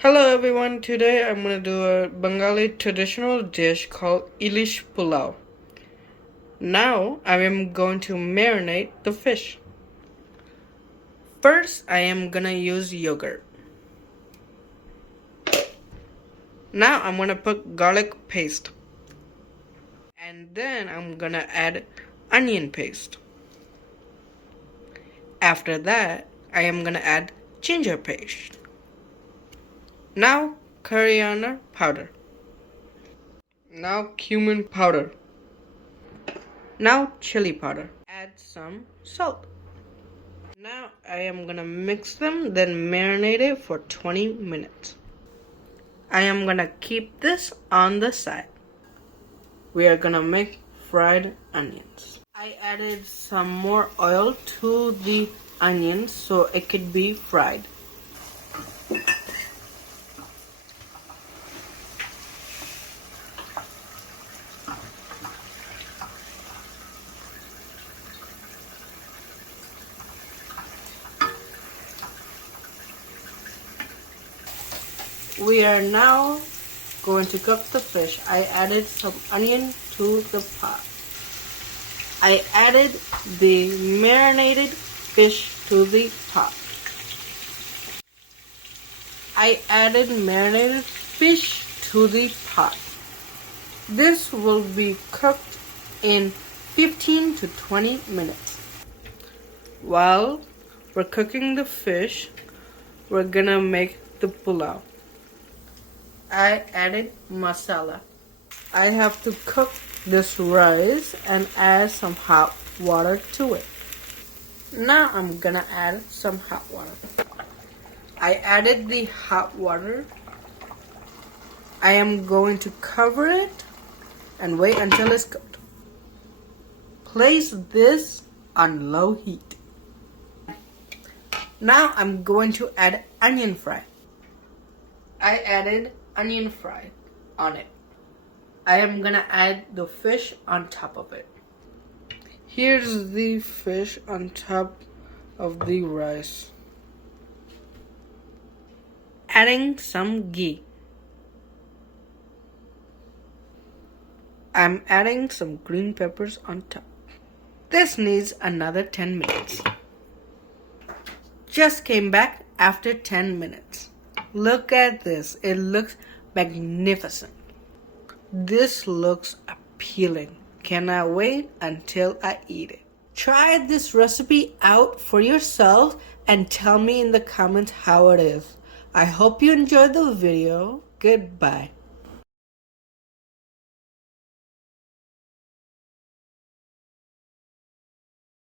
Hello everyone, today I'm going to do a Bengali traditional dish called Ilish Pulao. Now I am going to marinate the fish. First I am going to use yogurt. Now I'm going to put garlic paste. And then I'm going to add onion paste. After that I am going to add ginger paste. Now coriander powder. Now cumin powder. Now chili powder. Add some salt. Now I am gonna mix them, then marinate it for 20 minutes. I am gonna keep this on the side. We are gonna make fried onions. I added some more oil to the onions so it could be fried. We are now going to cook the fish. I added some onion to the pot. I added the marinated fish to the pot. I added marinated fish to the pot. This will be cooked in 15 to 20 minutes. While we're cooking the fish, we're gonna make the pulao. I added masala. I have to cook this rice and add some hot water to it. Now I'm gonna add some hot water. I added the hot water. I am going to cover it and wait until it's cooked. Place this on low heat. Now I'm going to add onion fry. I added onion fry on it. I am gonna add the fish on top of it. Here's the fish on top of the rice. Adding some ghee. I'm adding some green peppers on top. This needs another 10 minutes. Just came back after 10 minutes. Look at this. It looks magnificent. This looks appealing. Cannot wait until I eat it. Try this recipe out for yourself and tell me in the comments how it is. I hope you enjoyed the video. Goodbye.